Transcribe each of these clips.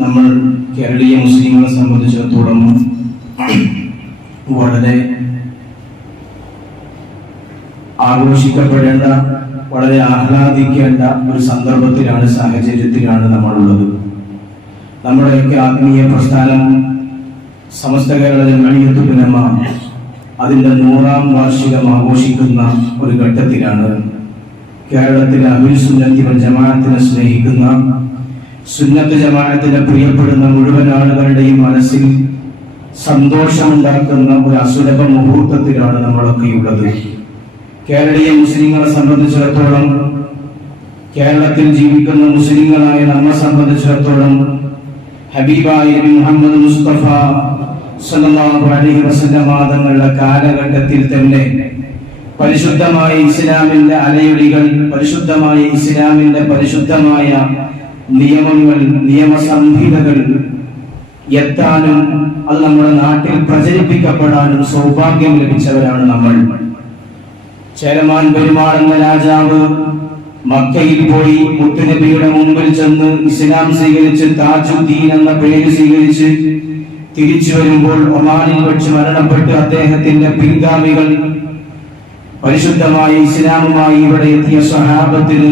നമ്മൾ കേരളീയ മുസ്ലിങ്ങളെ സംബന്ധിച്ചിടത്തോളം വളരെ ആഘോഷിക്കപ്പെടേണ്ട വളരെ ആഹ്ലാദിക്കേണ്ട ഒരു സന്ദർഭത്തിലാണ് സാഹചര്യത്തിലാണ് നമ്മളുള്ളത്. നമ്മുടെയൊക്കെ ആത്മീയ പ്രസ്ഥാനം സമസ്ത കേരള ജമഴിയത്തുലമ അതിന്റെ നൂറാം വാർഷികം ആഘോഷിക്കുന്ന ഒരു ഘട്ടത്തിലാണ്. കേരളത്തിലെ അബിൽ സുന്നത്തി ജമാഅത്തിനെ സ്നേഹിക്കുന്ന സുന്നത്ത് ജമാഅത്തിനെ പ്രിയപ്പെടുന്ന മുഴുവൻ ആളുകളുടെയും മനസ്സിൽ സന്തോഷമുണ്ടാക്കുന്ന ഒരു അസുലഭ മുഹൂർത്തത്തിലാണ് നമ്മളൊക്കെ ഉള്ളത്. കേരളീയ മുസ്ലിങ്ങളെ സംബന്ധിച്ചിടത്തോളം കേരളത്തിൽ ജീവിക്കുന്ന മുസ്ലിങ്ങളായ നമ്മെ സംബന്ധിച്ചിടത്തോളം ഹബീബായ മുഹമ്മദ് മുസ്തഫ സല്ലല്ലാഹു അലൈഹി കാലഘട്ടത്തിൽ തന്നെ പരിശുദ്ധമായ ഇസ്ലാമിന്റെ അലയൊലികൾ പരിശുദ്ധമായ ഇസ്ലാമിന്റെ പരിശുദ്ധമായ നിയമങ്ങൾ നിയമസംഹിതകൾ എത്താനും അത് നമ്മുടെ നാട്ടിൽ പ്രചരിപ്പിക്കപ്പെടാനും സൗഭാഗ്യം ലഭിച്ചവരാണ് നമ്മൾ. ചേരമാൻ പെരുമാൾ എന്ന രാജാവ് മക്കയിൽ പോയി മുത്തുനബിയുടെ മുമ്പിൽ ചെന്ന് ഇസ്ലാം സ്വീകരിച്ച് താജുദ്ദീൻ എന്ന പേര് സ്വീകരിച്ച് തിരിച്ചു വരുമ്പോൾ ഒമാനിൽ വെച്ച് മരണപ്പെട്ട് അദ്ദേഹത്തിന്റെ പിൻഗാമികൾ പരിശുദ്ധമായ ഇസ്ലാമുമായി ഇവിടെ എത്തിയ സ്വഹാബത്തിന്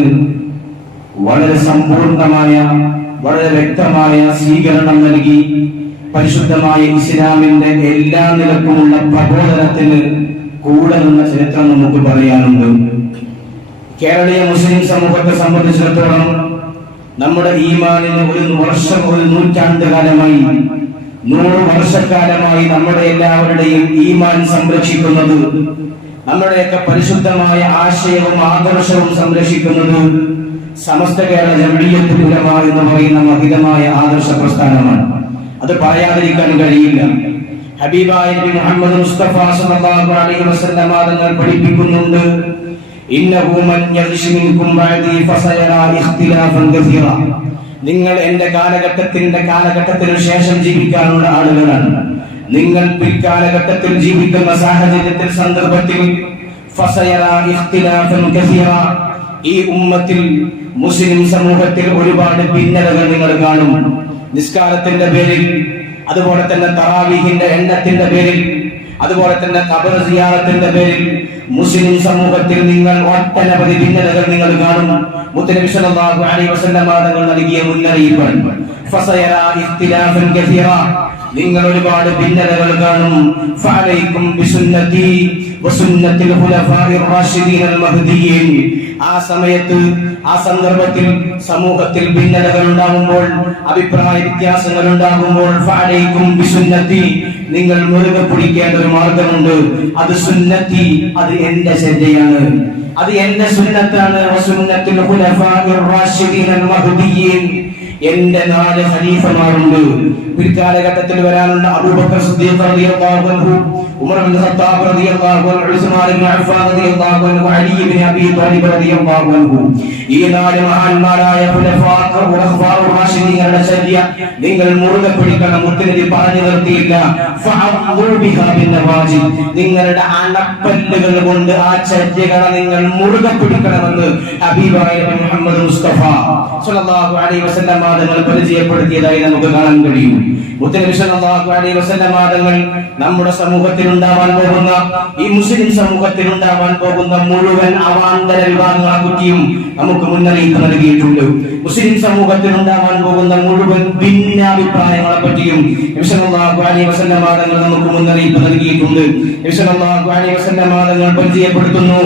വളരെ സമ്പൂർണമായ വളരെ വ്യക്തമായ സ്വീകരണം നൽകി പരിശുദ്ധമായ ഇസ്ലാമിന്റെ എല്ലാ നിലക്കുമുള്ള പ്രബോധനത്തിന് കൂടെ നിന്ന ചരിത്രം നമുക്ക് പറയാനുണ്ട്. കേരളീയ മുസ്ലിം സമൂഹത്തെ സംബന്ധിച്ചിടത്തോളം നമ്മുടെ ഈമാനിന് ഒരു വർഷം ഒരു നൂറ്റാണ്ട് കാലമായി നൂറ് വർഷക്കാലമായി നമ്മുടെ എല്ലാവരുടെയും ഈമാൻ സംരക്ഷിക്കുന്നത് നമ്മുടെയൊക്കെ പരിശുദ്ധമായ ആശയവും ആദർശവും സംരക്ഷിക്കുന്നത് സമസ്ത കേരള ജമീയത്ത് ഉലമ എന്ന് പറയുന്ന മഹിതമായ ആദർശ പ്രസ്ഥാനമാണ്. അത് പറയാതിരിക്കാൻ കഴിയില്ല. ഹബീബായ മുഹമ്മദ് മുസ്തഫ സല്ലല്ലാഹു അലൈഹി വസല്ലം തങ്ങൾ പഠിപ്പിക്കുന്നുണ്ട്. ഇന്നഹു മൻ യഗ്ശി മിൻകും ബഅദി ഫസയറാ ഇഖ്തിലാഫൻ കസീറ നിങ്ങൾ എന്റെ കാലഘട്ടത്തിന്റെ കാലഘട്ടത്തിനു ശേഷം ജീവിക്കാനുള്ള ആളുകളാണ്. നിങ്ങൾ പിൽക്കാലഘട്ടത്തിൽ ജീവിക്കുന്ന സാഹചര്യത്തിൽ സന്ദർഭത്തിൽ ഫസയറാ ഇഖ്തിലാഫൻ കസീറ ഈ ഉമ്മത്തിൽ മുസ്ലിം സമൂഹത്തിൽ ഒരുപാട് ഭിന്നതകൾ നിങ്ങൾ കാണും. നിസ്കാരത്തിന്റെ പേരിൽ അതുപോലെ തന്നെ തറാവീഹിന്റെ എണ്ണത്തിന്റെ പേരിൽ അതുപോലെ തന്നെ ഖബർ സിയാറത്തിന്റെ പേരിൽ മുസ്ലിം സമൂഹത്തിൽ നിങ്ങൾ ഒട്ടനവധി ഭിന്നതകൾ നിങ്ങൾ കാണും. മുത്തനബി സല്ലല്ലാഹു അലൈഹി തങ്ങൾ നൽകിയ മുന്നറിയിപ്പ്. ഫസയറ കസീറ. നിങ്ങൾ ഒരുപാട് ഭിന്നതകൾ കാണും. ഫഅലൈക്കും ബിസുന്നതി ആ സമയത്ത് ആ സന്ദർഭത്തിൽ സമൂഹത്തിൽ ഭിന്നതകൾ ഉണ്ടാകുമ്പോൾ അഭിപ്രായ വ്യത്യാസങ്ങൾ ഉണ്ടാകുമ്പോൾ നിങ്ങൾ മുറുകെ പിടിക്കേണ്ട ഒരു മാർഗമുണ്ട്. അത് സുന്നത്തി അത് എന്റെ ചര്യയാണ്. അത് എന്റെ സുന്നത്താണ്. എന്റെ നാല് ഖലീഫമാരുണ്ട്. പിൽക്കാലഘട്ടത്തിൽ വരാനുള്ള അബൂബക്കർ സിദ്ദീഖ് റളിയല്ലാഹു അൻഹു ഉമർ ബിൻ ഖത്താബ് റളിയല്ലാഹു അൻഹു ഉസ്മാൻ ബിൻ അഫ്ഫാൻ റളിയല്ലാഹു അൻഹു അലി ബിൻ അബീ ത്വാലിബ് റളിയല്ലാഹു അൻഹു. ഈ നാല് മഹാന്മാരായ ഖുലഫാ റാഷിദീങ്ങളുടെ ചര്യ നിങ്ങൾ മുറുകെ പിടിക്കണം മുത്തനബി പറഞ്ഞു നിർത്തിയില്ല. ഫഅദ്ദു ബിഹാ ബിൻ നവാജിദ്. നിങ്ങളുടെ അണപ്പല്ലുകൾ കൊണ്ട് ആ ചര്യകളെ നിങ്ങൾ മുറുകെ പിടിക്കണമെന്ന് ഹബീബായ മുഹമ്മദ് മുസ്തഫ അലൈഹി വസല്ലം പരിചയപ്പെടുത്തിയതായി നമുക്ക് കാണാൻ കഴിയും. അലൈഹി വസല്ലം നമ്മുടെ സമൂഹത്തിൽ ഉണ്ടാവാൻ പോകുന്ന ഈ മുസ്ലിം സമൂഹത്തിനുണ്ടാവാൻ പോകുന്ന മുഴുവൻ അവാന്തര വിഭാഗങ്ങളെ പറ്റിയും നമുക്ക് മുന്നറിയിപ്പ് നൽകിയിട്ടുണ്ട്. മുസ്ലിം സമൂഹത്തിനുണ്ടാവാൻ പോകുന്ന മുഴുവൻ ഭിന്നാഭിപ്രായങ്ങളെ പറ്റിയും നബി സല്ലല്ലാഹു അലൈഹി വസല്ലം തങ്ങൾ നമുക്ക് മുന്നറിയിപ്പ് നൽകിയിട്ടുണ്ട്. നബി സല്ലല്ലാഹു അലൈഹി വസല്ലം തങ്ങൾ പരിചയപ്പെടുത്തുന്നു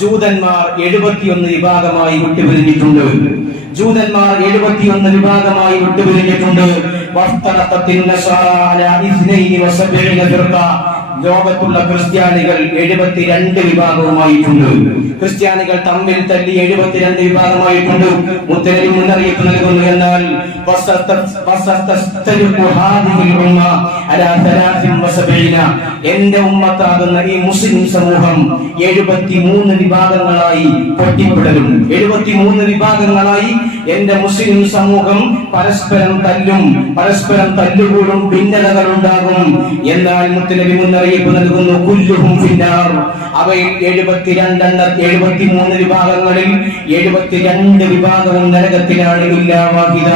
ജൂതന്മാർ 71 വിഭാഗമായി വിട്ടുപിരിഞ്ഞിട്ടുണ്ട്. ജൂതന്മാർ 71 വിഭാഗമായി വിട്ടുപിരിഞ്ഞിട്ടുണ്ട്. നസറ അലാ ഇസ്നൈനി വസബഈന ഫിർഖ. ലോകത്തുള്ള ക്രിസ്ത്യാനികൾ എഴുപത്തിരണ്ട് വിഭാഗവുമായിട്ടുണ്ട്. ക്രിസ്ത്യാനികൾ തമ്മിൽ തല്ലി എഴുപത്തിരണ്ട് വിഭാഗമായിട്ടുണ്ട്. മുത്തലി മുന്നറിയിപ്പ് നൽകുന്നു എന്നാൽ എന്റെ ഉമ്മത്താകുന്ന ഈ മുസ്ലിം സമൂഹം എഴുപത്തിമൂന്ന് വിഭാഗങ്ങളായി പൊട്ടിപ്പിടലും. എഴുപത്തിമൂന്ന് വിഭാഗങ്ങളായി എന്റെ മുസ്ലിം സമൂഹം പരസ്പരം തല്ലും പരസ്പരം തല്ലുകൂടും ഭിന്നതകൾ ഉണ്ടാകും എന്നാൽ മുത്തലബി മുന്നറിയിപ്പ് നൽകുന്നു കുല്ലുഹും ഫിന്നാർ. അവയിൽ എഴുപത്തിരണ്ടെണ്ണ എഴുപത്തിമൂന്ന് വിഭാഗങ്ങളിൽ എഴുപത്തിരണ്ട് വിഭാഗവും നരകത്തിലാണ് ഇല്ലാവാഹിത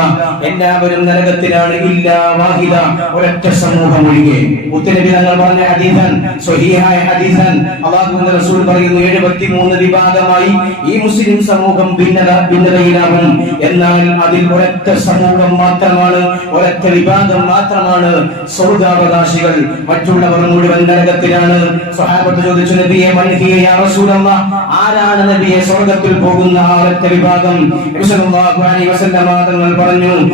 എല്ലാവരും നരകത്തിലാണ് ഇല്ലാ വാഹിദ. ഒരൊറ്റ സമൂഹം ഒഴികെ. മുത്തനബി തങ്ങൾ പറഞ്ഞ ഹദീസൻ സ്വഹീഹായ ഹദീസൻ അള്ളാഹു റസൂൽ പറയുന്നു എഴുപത്തിമൂന്ന് വിഭാഗമായി ഈ മുസ്ലിം സമൂഹം ഭിന്നത ഭിന്നതയിലാകും. എന്നാൽ അതിൽ ഒരൊറ്റ സമൂഹം മാത്രമാണ് ഒരൊറ്റ വിഭാഗം മാത്രമാണ് സ്വർഗാവകാശികൾ മറ്റുള്ളവർ മുഴുവൻ നരകത്തിലാണ്. സ്വഹാബത്ത് ചോദിച്ചു നബിയെ മൻഹിയ റസൂലല്ലാഹ് ആരാണ് നബിയെ? സ്വർഗത്തിൽ പോകുന്ന ആ ഒരൊറ്റ വിഭാഗം. സല്ലല്ലാഹു അലൈഹി വസല്ലം തങ്ങൾ പറഞ്ഞു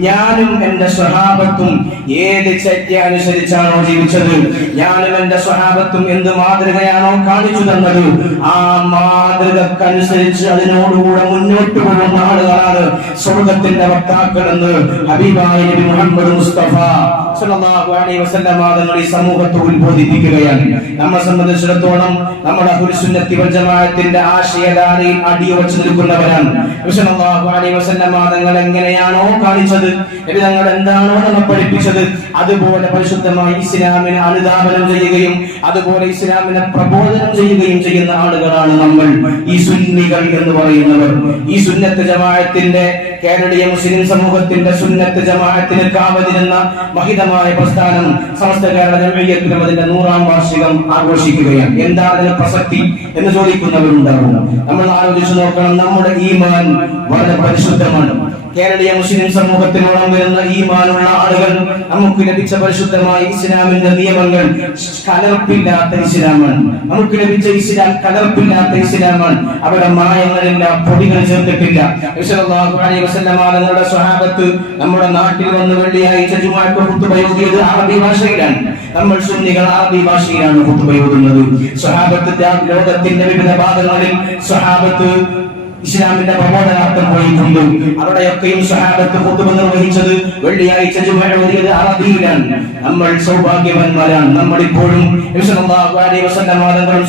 ഞാനും എന്റെ സ്വഹാബത്തും ഏത് ചര്യ അനുസരിച്ചാണോ ജീവിച്ചത്? ഞാനും എന്റെ സ്വഹാബത്തും എന്ത് മാതൃകയാണോ കാണിച്ചു തന്നത്? ആ മാതൃകക്കനുസരിച്ച് അതിനോടുകൂടെ മുന്നോട്ട് പോകുന്ന ആളുകളാണ് സ്വർഗത്തിന്റെ വക്താക്കൾ എന്ന് ഹബീബായ മുഹമ്മദ് മുസ്തഫ തങ്ങൾ ഈ സമൂഹത്തെ ഉത്ബോധിപ്പിക്കുകയാണ്. നമ്മെ സംബന്ധിച്ചിടത്തോളം നമ്മുടെ ജമാഅത്തിന്റെ ആശയധാരയിൽ അടിയുറച്ചു നിൽക്കുന്നവരാണ് വസല്ലം തങ്ങൾ എങ്ങനെയാണോ കാണിച്ചത് തങ്ങൾ എന്താണോ നമ്മൾ പഠിപ്പിച്ചത് അതുപോലെ പരിശുദ്ധമായി ഇസ്ലാമിനെ അനുധാപനം ചെയ്യുകയും അതുപോലെ ഇസ്ലാമിനെ പ്രബോധനം ചെയ്യുകയും ചെയ്യുന്ന ആളുകളാണ് നമ്മൾ. ഈ സുന്നികൾ എന്ന് പറയുന്നവർ. ഈ സുന്നത്ത് ജമാഅത്തിന്റെ കേരളീയ മുസ്ലിം സമൂഹത്തിന്റെ സുന്നത്ത് ജമാഅത്തിന് കാവതിരുന്ന മഹിതമായ പ്രസ്ഥാനം സമസ്ത കേരള അതിന്റെ നൂറാം വാർഷികം ആഘോഷിക്കുകയാണ്. എന്താണ് പ്രസക്തി എന്ന് ചോദിക്കുന്നവരുണ്ടാകും. നമ്മൾ ആലോചിച്ചു നോക്കണം നമ്മുടെ ഈമാൻ വളരെ പരിശുദ്ധമാണ്. കേരളീയ മുസ്ലിം സമൂഹത്തിനോളം വരുന്ന ഈമാനുള്ള ആളുകൾ നമുക്ക് ലഭിച്ച പരിശുദ്ധമായ ഇസ്ലാമിന്റെ നിയമങ്ങൾ കലർപ്പില്ലാത്ത ഇസ്ലാമാണ്. നമുക്ക് ലഭിച്ച ഇസ്ലാം കലർപ്പില്ലാത്ത ഇസ്ലാമാണ്. അവിടെ മായങ്ങളില്ല പൊടികൾ ചേർത്തിട്ടില്ല. തങ്ങളുടെ സ്വഹാബത്ത് നമ്മുടെ നാട്ടിൽ വന്ന് വെള്ളിയാഴ്ച ജുമാക്ക് അറബി ഭാഷയിലാണ്. നമ്മൾ സുന്നികൾ അറബി ഭാഷയിലാണ് കുത്തുപയോഗിക്കുന്നത് സ്വഹാബത്ത് ലോകത്തിന്റെ വിവിധ ഭാഗങ്ങളിൽ സ്വഹാബത്ത് ഇസ്ലാമിന്റെ പ്രബോധനാർത്ഥം പോയിട്ടുണ്ട്. അവിടെയൊക്കെയും സഹാബത്ത് ഖുത്ബ നിർവഹിച്ചത് വെള്ളിയാഴ്ച ഓതിയത് അറബിയിലാണ്. നമ്മൾ സൗഭാഗ്യവാന്മാരാണ്. നമ്മൾ ഇപ്പോഴും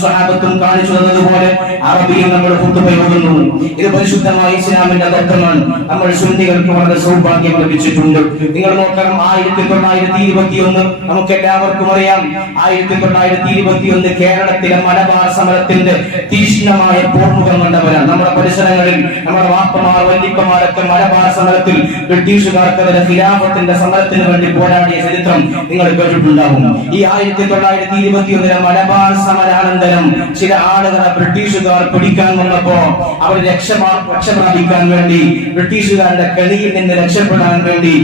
സഹാബത്തും കാണിച്ചു തന്നതുപോലെ അറബിയിൽ നമ്മൾ ഖുത്ബ ഓതുന്നു ഇത് പരിശുദ്ധമായ ഇസ്ലാമിന്റെ തത്വമാണ്. നമ്മൾ സുന്നികൾക്ക് വളരെ സൗഭാഗ്യം ലഭിച്ചിട്ടുണ്ട്. നിങ്ങൾ നോക്കണം ആയിരത്തി തൊള്ളായിരത്തി ഇരുപത്തി ഒന്ന് നമുക്ക് എല്ലാവർക്കും അറിയാം. ആയിരത്തി തൊള്ളായിരത്തി ഇരുപത്തി ഒന്ന് കേരളത്തിലെ മലബാർ സമരത്തിന്റെ തീക്ഷ്ണമായ പോർമുഖം കണ്ടവരാണ്. നമ്മുടെ പരിസരങ്ങളിൽ നമ്മുടെ വാപ്പമാർ വല്യപ്പമാരൊക്കെ മലബാർ സമരത്തിൽ ബ്രിട്ടീഷുകാർക്കെതിരെ ഖിലാഫത്തിന്റെ സമരത്തിന് വേണ്ടി പോരാടിയ ചരിത്രം നിങ്ങൾ കേട്ടിട്ടുണ്ടാകും. ഈ ആയിരത്തി തൊള്ളായിരത്തി ഇരുപത്തി ഒന്നിലെ മലബാർ സമരാനന്തരം ചില ആളുകളെ ബ്രിട്ടീഷുകാർ പിടിക്കാൻ വന്നപ്പോ അവർ രക്ഷമാ രക്ഷപ്രാപിക്കാൻ വേണ്ടി ബ്രിട്ടീഷുകാരുടെ കെണിയിൽ നിന്ന് രക്ഷപ്പെടാൻ വേണ്ടി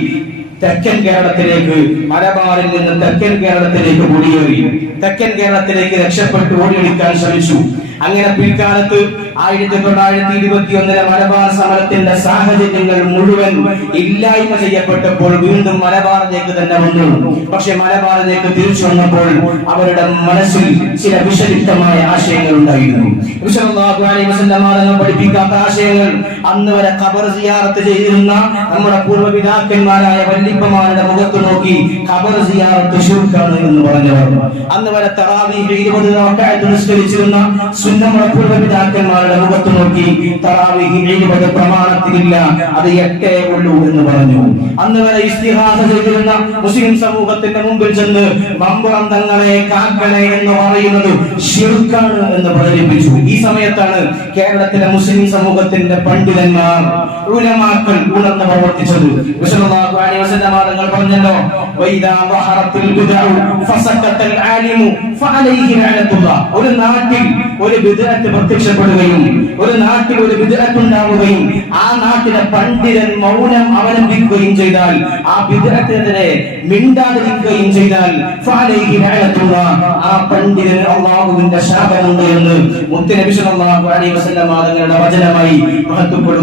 തെക്കൻ കേരളത്തിലേക്ക് മലബാറിൽ നിന്ന് തെക്കൻ കേരളത്തിലേക്ക് ഓടിയേറി തെക്കൻ കേരളത്തിലേക്ക് രക്ഷപ്പെട്ട് ഓടിയെടുക്കാൻ ശ്രമിച്ചു. അങ്ങനെ പിൽക്കാലത്ത് ആയിരത്തി തൊള്ളായിരത്തി ഇരുപത്തി ഒന്നിലെ മലബാർ സമരത്തിന്റെ സാഹചര്യങ്ങൾ മുഴുവൻ ഇല്ലായ്മ ചെയ്യപ്പെട്ടപ്പോൾ വീണ്ടും മലബാറിലേക്ക് തന്നെ വന്നു. പക്ഷെ മലബാറിലേക്ക് തിരിച്ചു വന്നപ്പോൾ അവരുടെ മനസ്സിൽ ചില വിഷലിപ്തമായ ആശയങ്ങൾ ഉണ്ടായിരുന്നു. തങ്ങൾ പഠിപ്പിക്കാത്ത ആശയങ്ങൾ. അന്ന് വരെ ഖബർ സിയാറത്ത് ചെയ്തിരുന്ന നമ്മുടെ പൂർവപിതാക്കന്മാരായ വല്ലിപ്പമാരുടെ മുഖത്ത് നോക്കി ഖബർ സിയാറത്ത് ശുൽക്കാണ് എന്ന് പറഞ്ഞവർ. അന്ന് വരെ തറാവിന്റെ ഇരുപത് നിസ്കരിച്ചിരുന്ന സുന്നമ പൂർവപിതാക്കന്മാരുടെ മുഖത്ത് നോക്കി തറാവീഹ് ഇരുപത് പ്രമാണത്തിലില്ല. അത് എട്ടേ ഉള്ളൂ എന്ന് പറഞ്ഞു. അന്ന് വരെ ഇസ്തിഹാസ ചെയ്തിരുന്ന മുസ്ലിം സമൂഹത്തിന്റെ മുമ്പിൽ ചെന്ന് മമ്പുറം തങ്ങളെ കാക്കണേ എന്ന് പറയുന്നത് ഷിർക്കാണ് എന്ന് പ്രചരിപ്പിച്ചു. ഈ സമയത്താണ് കേരളത്തിലെ മുസ്ലിം സമൂഹത്തിന്റെ പണ്ഡിതന്മാർ ഉലമാക്കൾ ഉണർന്ന് പ്രവർത്തിച്ചത്. തങ്ങൾ പറഞ്ഞല്ലോ ഒരു നാട്ടിൽ ഒരു ബിദ്അത്ത് പ്രത്യക്ഷപ്പെടുകയും ഒരു നാട്ടിൽ ഒരു വിദഗ്ധുണ്ടാവുകയും ആ നാട്ടിലെ പണ്ഡിതൻ മൗനം അവലംബിക്കുകയും ചെയ്താൽ ആ വിദഗ്ധനെതിരെ മിണ്ടാതിരിക്കുകയും ചെയ്താൽ ആ പണ്ഡിതന് അല്ലാഹുവിന്റെ ശാപമുണ്ട് എന്ന് മുത്തനബി സല്ലല്ലാഹു അലൈഹി വസല്ലം തങ്ങളുടെ വചനമായി മഹത്വപ്പെടു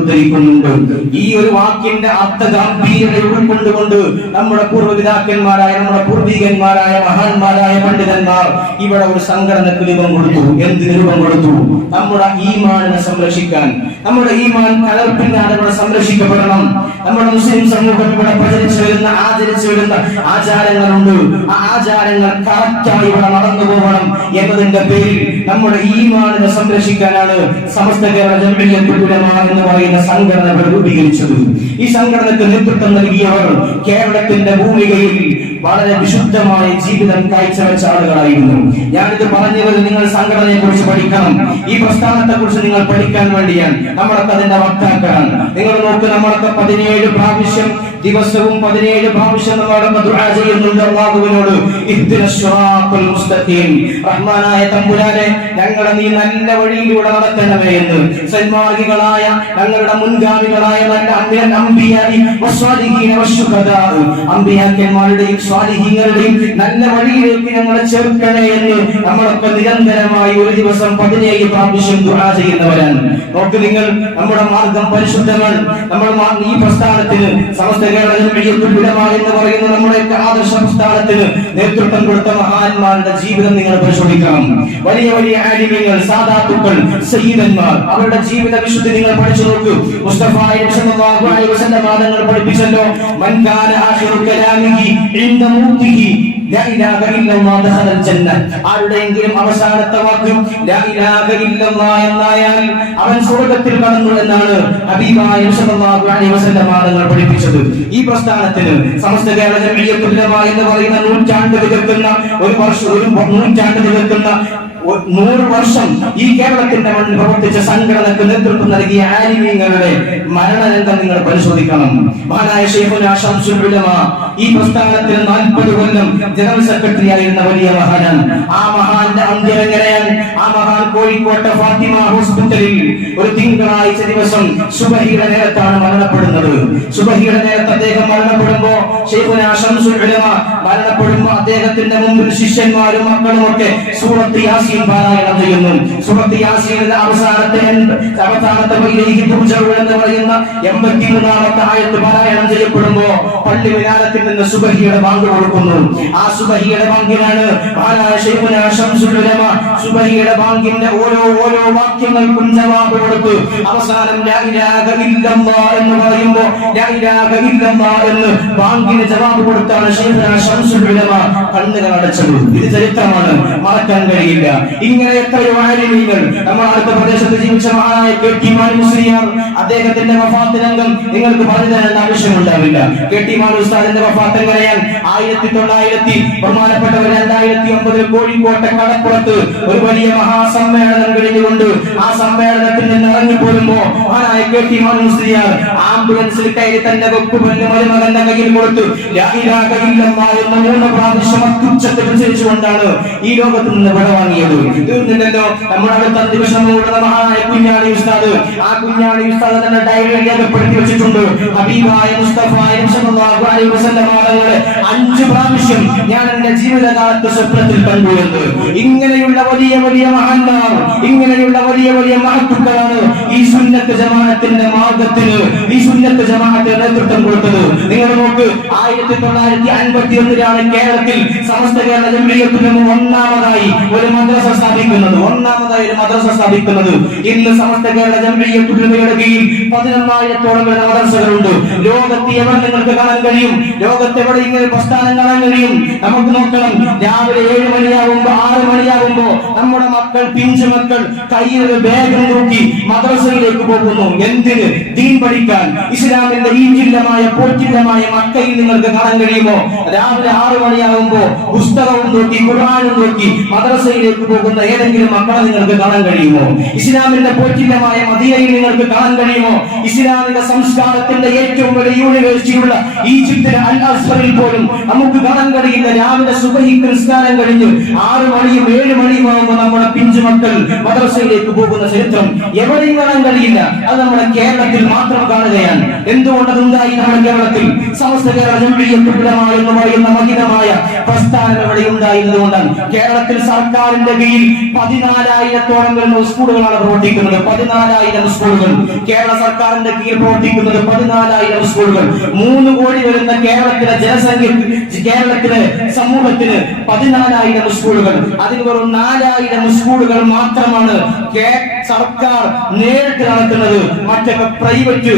ഈ ഒരു വാക്കിന്റെ അർത്ഥഗാംഭീര്യത ഉൾക്കൊണ്ടുകൊണ്ട് നമ്മുടെ പൂർവപിതാക്കന്മാരായ നമ്മുടെ പൂർവികന്മാരായ മഹാന്മാരായ പണ്ഡിതന്മാർ ഇവിടെ ഒരു സംഘടനക്ക് രൂപം കൊടുത്തു. എന്ത് രൂപം കൊടുത്തു? നമ്മുടെ ഈമാനിനെ സംരക്ഷിക്കാൻ. നമ്മുടെ ഈമാൻ കലർപ്പില്ലാതെ സംരക്ഷിക്കപ്പെടണം. നമ്മുടെ മുസ്ലിം സമൂഹം ഇവിടെ പ്രചരിച്ചു വരുന്ന ആചരിച്ചു വരുന്ന ആചാരങ്ങളുണ്ട്. ആ ആചാരങ്ങൾ കറക്റ്റായി ഇവിടെ നടന്നു പോകണം എന്നതിന്റെ പേരിൽ നമ്മുടെ ഈമാനിനെ സംരക്ഷിക്കാനാണ് സമസ്ത കേരള ജംഇയ്യത്തുൽ ഉലമ എന്ന് പറയുന്ന സംഘടന ഇവിടെ രൂപീകരിച്ചത്. ഈ സംഘടനക്ക് നേതൃത്വം നൽകിയവർ കേരളത്തിന്റെ ഭൂമികയിൽ വളരെ വിശുദ്ധമായ ജീവിതം കാഴ്ചവെച്ച ആളുകളായിരുന്നു. ഞാനിത് പറഞ്ഞത് നിങ്ങൾ സംഘടനയെ കുറിച്ച് പഠിക്കണം. ഈ പ്രസ്ഥാനത്തെ കുറിച്ച് നിങ്ങൾ പഠിക്കാൻ വേണ്ടിയാണ് നമ്മളൊക്കെ അതിന്റെ വക്താക്കളാണ്. നിങ്ങൾ നോക്ക് നമ്മളൊക്കെ പതിനേഴ് പ്രാവശ്യം ദിവസവും പതിനേഴ് പ്രാവശ്യം ദുആ ചെയ്യുന്നുണ്ട് തമ്പുരാനെ ഞങ്ങളെ നീ നല്ല വഴിയിലൂടെ നടത്തണമേ എന്ന്. സന്മാർഗികളായ ഞങ്ങളുടെ മുൻഗാമികളായ നല്ല അമ്പിയാക്കന്മാരുടെയും സ്വാലിഹീങ്ങളുടെയും നല്ല വഴിയിലേക്ക് ഞങ്ങളെ ചേർക്കണേ എന്ന് നമ്മളൊക്കെ നിരന്തരമായി ഒരു ദിവസം പതിനേഴ് പ്രാവശ്യം ദുആ ചെയ്യുന്നവരാണ്. നോക്ക് നിങ്ങൾ നമ്മുടെ മാർഗം പരിശുദ്ധമാണ്. നമ്മൾ ഈ ഈ പ്രസ്ഥാനത്തിന് സമസ്ത കേരള എന്ന് പറയുന്ന നമ്മുടെ ആദർശ പ്രസ്ഥാനത്തിന് നേതൃത്വം കൊടുത്ത മഹാന്മാരുടെ ജീവിതം നിങ്ങൾ പരിശോധിക്കണം. വലിയ വലിയ ആലിമ്യങ്ങൾ സാധാത്തുക്കൾ സയ്യിദന്മാർ അവരുടെ ജീവിത വിശുദ്ധി നിങ്ങൾ പഠിച്ചു നോക്കൂ. മുസ്തഫ വാദങ്ങൾ പഠിപ്പിച്ചല്ലോ. മൻ കാന ആഖിറു കലാമിഹി ഇൻദ ജന്ന. ആരുടെയെങ്കിലും അവസാനത്തെ വാക്ക് എന്നായാൽ അവൻ സ്വർഗത്തിൽ കടന്നു എന്നാണ് ഹബീബായ സല്ലല്ലാഹു വസല്ലം പഠിപ്പിച്ചത്. ഈ പ്രസ്ഥാനത്തിന് സമസ്ത കേരള എന്ന് പറയുന്ന നൂറ്റാണ്ട് തികക്കുന്ന ഒരു വർഷം ഒരു നൂറ്റാണ്ട് തികക്കുന്ന നൂറ് വർഷം ഈ കേരളത്തിന്റെ മണ്ണിൽ പ്രവർത്തിച്ച സംഘടനക്ക് നേതൃത്വം നൽകിയ ആലിമീങ്ങളുടെ മരണരംഗം നിങ്ങൾ പരിശോധിക്കണം. മഹാനായ ഈ പ്രസ്ഥാനത്തിന് നാൽപ്പത് കൊല്ലം ജനറൽ സെക്രട്ടറി ആയിരുന്ന വലിയ മഹാനാണ്. ആ മഹാന്റെ അന്ത്യം ആ മഹാൻ കോഴിക്കോട്ടെ ഫാത്തിമ ഹോസ്പിറ്റലിൽ ഒരു തിങ്കളാഴ്ച ദിവസം സുബഹിയുടെ നേരത്താണ് മരണപ്പെടുന്നത്. സുബഹിയുടെ നേരത്ത് അദ്ദേഹം മരണപ്പെടുമ്പോ മരണപ്പെടുമ്പോ അദ്ദേഹത്തിന്റെ മുമ്പിൽ ശിഷ്യന്മാരും മക്കളും ഒക്കെ സൂറത്ത് യാസീൻ പാരായണം ചെയ്യുന്നു. സൂറത്ത് യാസീനിന്റെ അവസാനത്തെ അവസാനത്തെ എന്ന് തുർജഉ എന്ന് എൺപത്തി എൺപത്തിമൂന്നാമത്തെ ആയത്ത് പാരായണം ചെയ്യപ്പെടുമ്പോ പള്ളി വിനാലത്തിൽ നിന്ന് സുബഹിയുടെ ബാങ്ക് കൊടുക്കുന്നു. ആ സുബഹിയുടെ ബാങ്കിലാണ് സുബഹിയുടെ ബാങ്കിന്റെ ഓരോ ഓരോ വാക്യങ്ങൾക്കും ജവാബ് കൊടുത്തു അവസാനം എന്ന് പറയുമ്പോ എന്ന് ബാങ്കിന് ജവാബ് കൊടുത്താണ് കണ്ണുകൾ അടച്ചത്. ഇത് ചരിത്രമാണ്. മറക്കാൻ കഴിയില്ല. ഇങ്ങനെ എത്രയോ ആലിമീങ്ങൾ നമ്മുടെ അടുത്ത പ്രദേശത്ത് ജീവിച്ച മഹാനായ കെ ടി വഫാത്ത് രംഗം നിങ്ങൾക്ക് പറഞ്ഞു തരേണ്ട ആവശ്യമുണ്ടാവില്ല. കെ മാലി ഉസ്താദിന്റെ വഫാത്ത് പറയാൻ ആയിരത്തി തൊള്ളായിരത്തി ബഹുമാനപ്പെട്ടവർ രണ്ടായിരത്തി ഒമ്പതിൽ കോഴിക്കോട്ടെ കടപ്പുറത്ത് ഒരു വലിയ മഹാസമ്മേളനം കഴിഞ്ഞുകൊണ്ട് ആ സമ്മേളനത്തിൽ നിന്ന് ഇറങ്ങി പോരുമ്പോ മഹാനായ കെ ടി മാൻ മുസ്ലിയാർ ആംബുലൻസിൽ കയറി തന്റെ വെപ്പ് പല്ല് മരുമകന്റെ കയ്യിൽ കൊടുത്തു. എന്ന മൂന്ന് പ്രാവശ്യം അത്യുച്ചത്തിൽ ഉച്ചരിച്ചുകൊണ്ടാണ് ഈ ലോകത്ത് നിന്ന് വിട വാങ്ങിയത്. തീർന്നില്ലല്ലോ നമ്മുടെ അടുത്ത അന്തിമശ്രമമുള്ള മഹാനായ കുഞ്ഞാണി ഉസ്താദ്. ആ കുഞ്ഞാണി ഉസ്താദ് തന്നെ ഡയറി രേഖപ്പെടുത്തി ഹബീബായ മുസ്തഫായ സല്ലല്ലാഹു അലൈഹി വസല്ലം ആളുകളെ അഞ്ച് പ്രാവശ്യം ഞാൻ എന്റെ ജീവിതകാലത്ത് സ്വപ്നത്തിൽ കണ്ടു ഇങ്ങനെയുള്ള വലിയ വലിയ മഹാന്മാർ ഇങ്ങനെയുള്ള വലിയ വലിയ മഹത്തുക്കളാണ് ഈ സുന്നത്ത് ജമാഅത്തിന്റെ മാർഗത്തിന് ഈ സുന്നത്ത് ജമാഅത്തിന് നേതൃത്വം കൊടുത്തത്. നിങ്ങൾ നോക്ക് ആയിരത്തി തൊള്ളായിരത്തി അൻപത്തി ഒന്നിലാണ് കേരളത്തിൽ സമസ്ത കേരള ജംഇയ്യത്തുൽ ഒന്നാമതായി ഒരു മദ്രസ സ്ഥാപിക്കുന്നത്. ഒന്നാമതായി ഒരു മദ്രസ സ്ഥാപിക്കുന്നത്. ഇന്ന് സമസ്ത കേരള ജംഇയ്യത്തുൽ കീഴിൽ പതിനൊന്നായിരത്തോളം വരുന്ന മദ്രസകളുണ്ട് ലോകത്ത് എവിടെ നിങ്ങൾക്ക് കാണാൻ കഴിയും? ലോകത്ത് എവിടെ ഇങ്ങനെ പ്രസ്ഥാനം കാണാൻ കഴിയും? നമുക്ക് നോക്കണം. രാവിലെ ഏഴ് മണിയാകുമ്പോ ആറ് മണിയാകുമ്പോ നമ്മുടെ മക്കൾ പിഞ്ചു മക്കൾ കയ്യിൽ ഒരു നോക്കി മദ്രസയിലേക്ക് പോകുന്നു. എന്തിന്? ദീൻ പഠിക്കാൻ. ഇസ്ലാമിന്റെ ഈ ജില്ലമായ പോറ്റില്ലമായ മക്കയിൽ നിങ്ങൾക്ക് കാണാൻ കഴിയുമോ? രാവിലെ ആറ് മണിയാകുമ്പോ പുസ്തകവും നോക്കി ഖുർആാനും നോക്കി മദ്രസയിലേക്ക് പോകുന്ന ഏതെങ്കിലും മക്കളെ നിങ്ങൾക്ക് കാണാൻ കഴിയുമോ? ഇസ്ലാമിന്റെ പോറ്റില്ലമായ മദീനയിൽ നിങ്ങൾക്ക് കാണാൻ കഴിയുമോ? ഇസ്ലാമിക സംസ്കാരത്തിന്റെ ഏറ്റവും വലിയ യൂണിവേഴ്സിറ്റിയുള്ള ഈജിപ്തിലെ അൽ അസ്ഫറിൽ പോലും നമുക്ക് കാണാൻ കഴിയില്ല രാവിലെ സുബഹിക്ക് നിസ്കാരം കഴിഞ്ഞ് ആറ് മണിയും ഏഴ് മണിയും ആകുമ്പോൾ നമ്മുടെ പിഞ്ചു മക്കൾ മദ്രസയിലേക്ക് പോകുന്ന ചരിത്രം എവിടെയും കാണാൻ കഴിയില്ല. അത് നമ്മുടെ കേരളത്തിൽ മാത്രം കാണുകയാണ്. എന്തുകൊണ്ടതുണ്ടായി നമ്മുടെ കേരളത്തിൽ? സമസ്ത കേരള ജംഇയ്യത്തുലമ എന്ന് പറയുന്ന മഹിതമായ പ്രസ്ഥാനം അവിടെ ഉണ്ടായിരുന്നതുകൊണ്ടാണ് കേരളത്തിൽ സർക്കാരിന്റെ കീഴിൽ പതിനാലായിരത്തോളം വരുന്ന സ്കൂളുകളാണ് പ്രവർത്തിക്കുന്നത്. പതിനാലായിരം സ്കൂളുകൾ. കേരള സർക്കാരിന്റെ കീഴിൽ പ്രവർത്തിക്കുന്നത് പതിനാലായിരം സ്കൂളുകൾ. മൂന്ന് കോടി വരുന്ന കേരളത്തിലെ ജനസംഖ്യ കേരളത്തിലെ സമൂഹത്തിന് പതിനാലായിരം സ്കൂളുകൾ. അതിന് വെറും നാലായിരം സ്കൂളുകൾ മാത്രമാണ് സർക്കാർ നേരിട്ട് നടത്തുന്നത്. മറ്റൊക്കെ പ്രൈവറ്റ്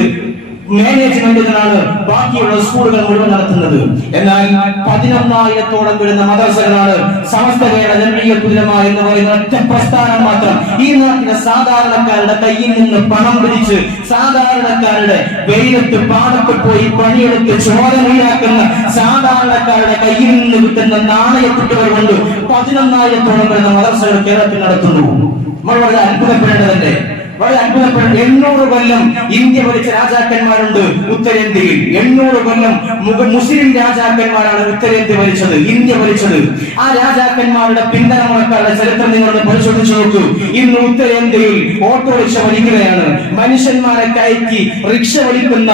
മാനേജ്മെന്റുകളാണ് ബാക്കിയുള്ള സ്കൂളുകൾ മുഴുവൻ നടത്തുന്നത്. എന്നാൽ പതിനൊന്നായിരത്തോളം വരുന്ന മദ്രസകളാണ് സമസ്ത കേരള ജനകീയതുലമ എന്ന് പറയുന്ന ഒറ്റ പ്രസ്ഥാനം മാത്രം. ഈ നാട്ടിലെ സാധാരണക്കാരുടെ കയ്യിൽ നിന്ന് പണം പിടിച്ച് സാധാരണക്കാരുടെ വെയിലത്ത് പാടത്ത് പോയി പണിയെടുത്ത് ചോദനയിലാക്കുന്ന സാധാരണക്കാരുടെ കയ്യിൽ നിന്ന് കിട്ടുന്ന നാണയക്കുട്ടികൾ കൊണ്ട് പതിനൊന്നായിരത്തോളം വരുന്ന മദ്രസകൾ കേരളത്തിൽ നടത്തുന്നു. നമ്മൾ വളരെ അത്ഭുതപ്പെടേണ്ടതല്ലേ വളരെ അത്ഭുതപ്പെടും എണ്ണൂറ് കൊല്ലം ഇന്ത്യ ഭരിച്ച രാജാക്കന്മാരുണ്ട് ഉത്തരേന്ത്യയിൽ. എണ്ണൂറ് കൊല്ലം മുസ്ലിം രാജാക്കന്മാരാണ് ഉത്തരേന്ത്യ ഭരിച്ചത് ഇന്ത്യ ഭരിച്ചത്. ആ രാജാക്കന്മാരുടെ പിന്തലമുറക്കാരുടെ ചരിത്രം നിങ്ങളൊന്ന് പരിശോധിച്ചു നോക്കൂ. ഇന്ന് ഉത്തരേന്ത്യയിൽ ഓട്ടോറിക്ഷ വലിക്കുകയാണ്. മനുഷ്യന്മാരെ കയറ്റി റിക്ഷ വലിക്കുന്ന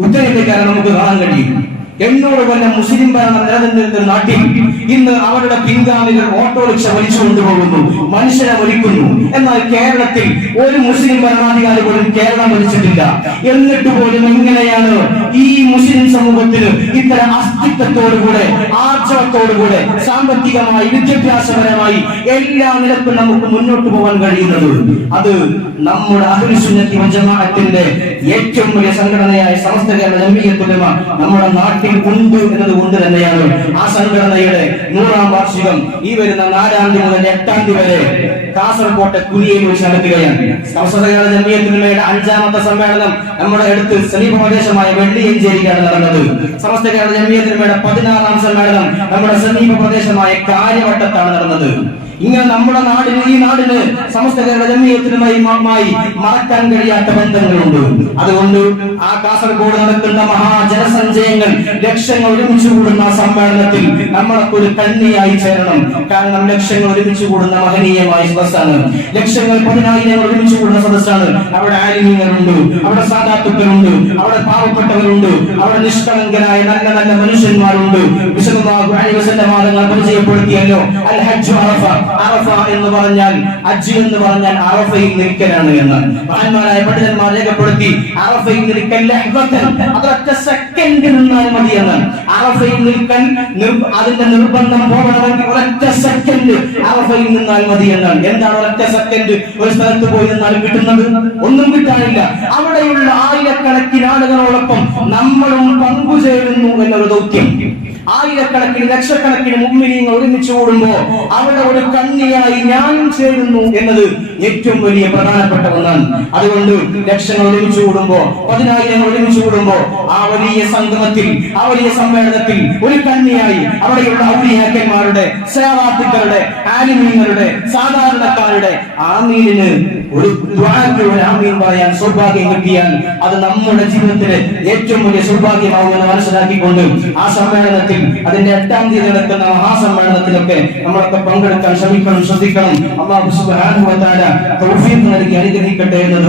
ഉത്തരേന്ത്യക്കാരെ നമുക്ക് കാണാൻ കഴിയും. എണ്ണൂറ് കൊല്ലം മുസ്ലിം ഭരണം നിലനിന്നിരുന്ന നാട്ടിൽ ഇന്ന് അവരുടെ പിൻഗാമികൾ ഓട്ടോറിക്ഷ വലിച്ചു കൊണ്ടുപോകുന്നു മനുഷ്യനെ വലിക്കുന്നു. എന്നാൽ കേരളത്തിൽ ഒരു മുസ്ലിം ഭരണാധികാരി പോലും കേരളം വലിച്ചിട്ടില്ല എന്നിട്ട് പോലും എങ്ങനെയാണ് ഈ മുസ്ലിം സമൂഹത്തിന് ഇത്തരം അസ്തിത്വത്തോടുകൂടെ ആർജവത്തോടുകൂടെ സാമ്പത്തികമായി വിദ്യാഭ്യാസപരമായി എല്ലാ നിലക്കും നമുക്ക് മുന്നോട്ട് പോകാൻ കഴിയുന്നത്? അത് നമ്മുടെ അഹുസുന്നത്തി ജമാഅത്തിന്റെ ഏറ്റവും വലിയ സംഘടനയായ സമസ്ത കേരള ജമീയത്തുലമ നമ്മുടെ നാട്ടിൽ ഉണ്ട് എന്നത് കൊണ്ട് തന്നെയാണ് ആ സംഘടനയുടെ നൂറാം വാർഷികം ഈ വരുന്ന നാലാം തീയതി മുതൽ എട്ടാം തീയതി വരെ കാസർകോട്ടെ കുനിയിൽ വെച്ച് നടത്തുകയാണ്. സമസ്ത കേരള ജമീയത്തുലമയുടെ അഞ്ചാമത്തെ സമ്മേളനം നമ്മുടെ അടുത്ത് സമീപപ്രദേശമായ വെള്ളിയഞ്ചേരിക്കാണ് നടന്നത്. സമസ്ത കേരള ജമീയത്തുലമയുടെ പതിനാറാം സമ്മേളനം നമ്മുടെ സമീപ പ്രദേശമായ കാര്യവട്ടത്താണ് നടന്നത്. ഇങ്ങനെ നമ്മുടെ നാടിന് ഈ നാടിന് സമസ്ത കേരള ജമീയത്തിനുമായി മറക്കാൻ കഴിയാത്ത ബന്ധങ്ങളുണ്ട്. അതുകൊണ്ട് ആ കാസർഗോഡ് നടക്കുന്ന മഹാജനസഞ്ചയങ്ങൾ ലക്ഷങ്ങൾ ഒരുമിച്ച് കൂടുന്ന സമ്മേളനത്തിൽ നമ്മളൊക്കെ ഒരു കണ്ണിയായി ചേരണം. കാരണം ലക്ഷങ്ങൾ ഒരുമിച്ച് കൂടുന്ന മഹനീയമായ സദസ്സാണ്. ലക്ഷങ്ങൾ പതിനായിരങ്ങൾ ഒരുമിച്ച് കൂടുന്ന സദസ്സാണ്. അവിടെ ആലിമ്യങ്ങളുണ്ട് അവിടെ സാധാത്തുക്കളുണ്ട് അവിടെ പാവപ്പെട്ടവരുണ്ട് അവിടെ നിഷ്കളങ്കരായ നല്ല നല്ല മനുഷ്യന്മാരുണ്ട്. വാദങ്ങൾ പരിചയപ്പെടുത്തിയല്ലോ. അൽ ഹജ്ജ് അറഫ. അറഫ എന്ന് പറഞ്ഞാൽ അജ് എന്ന് പറഞ്ഞാൽ അറഫയിൽ നിൽക്കലാണ് എന്ന്. മഹാന്മാരായ പണ്ഡിതന്മാർ രേഖപ്പെടുത്തി അറഫയിൽ നിൽക്കൽ അതൊക്കെ സെക്കൻഡ് നിന്നാൽ മതി അറഫയിൽ നിൽക്കൽ നിർ- അതിന്റെ നിർബന്ധം പോകണമെങ്കിൽ ഒരൊറ്റ സെക്കൻഡ് അറഫയിൽ നിന്നാൽ മതി എന്നാണ് എന്താണ് ഒരൊറ്റ സെക്കൻഡ് ഒരു സ്ഥലത്ത് പോയി നിന്നാൽ കിട്ടുന്നത്? ഒന്നും കിട്ടാനില്ല. അവിടെയുള്ള ആയിരക്കണക്കിന് ആളുകളോടൊപ്പം നമ്മളും പങ്കുചേരുന്നു എന്നൊരു ദൗത്യം. ആയിരക്കണക്കിന് ലക്ഷക്കണക്കിന് മുമ്മിനിങ്ങൾ ഒരുമിച്ച് കൂടുമ്പോ അവിടെ ഒരു കണ്ണിയായി ഞാൻ ചേരുന്നു എന്നത് ഏറ്റവും വലിയ പ്രധാനപ്പെട്ട ഒന്നാണ്. അതുകൊണ്ട് ലക്ഷങ്ങൾ ഒരുമിച്ച് കൂടുമ്പോ പതിനായിരങ്ങൾ ഒരുമിച്ച് കൂടുമ്പോ ആ വലിയ സംഗമത്തിൽ ആ വലിയ സമ്മേളനത്തിൽ ഒരു കണ്ണിയായി അവിടെയുള്ള ഔലിയാക്കന്മാരുടെ സേവാർത്ഥികളുടെ ആലിമീങ്ങളുടെ സാധാരണക്കാരുടെ ആമീനിന് ഒരു ആമീൻ പറയാൻ സൗഭാഗ്യം കിട്ടിയാൽ അത് നമ്മുടെ ജീവിതത്തിലെ ഏറ്റവും വലിയ സൗഭാഗ്യമാവുമെന്ന് മനസ്സിലാക്കിക്കൊണ്ട് ആ സമ്മേളനത്തിൽ അതിന്റെ എട്ടാം തീയതി നടക്കുന്ന മഹാസമ്മേളനത്തിലൊക്കെ നമ്മളൊക്കെ പങ്കെടുക്കാൻ ശ്രമിക്കണം ശ്രദ്ധിക്കണം. അള്ളാഹു തൗഫീഖ് നൽകി അനുഗ്രഹിക്കട്ടെ എന്ന്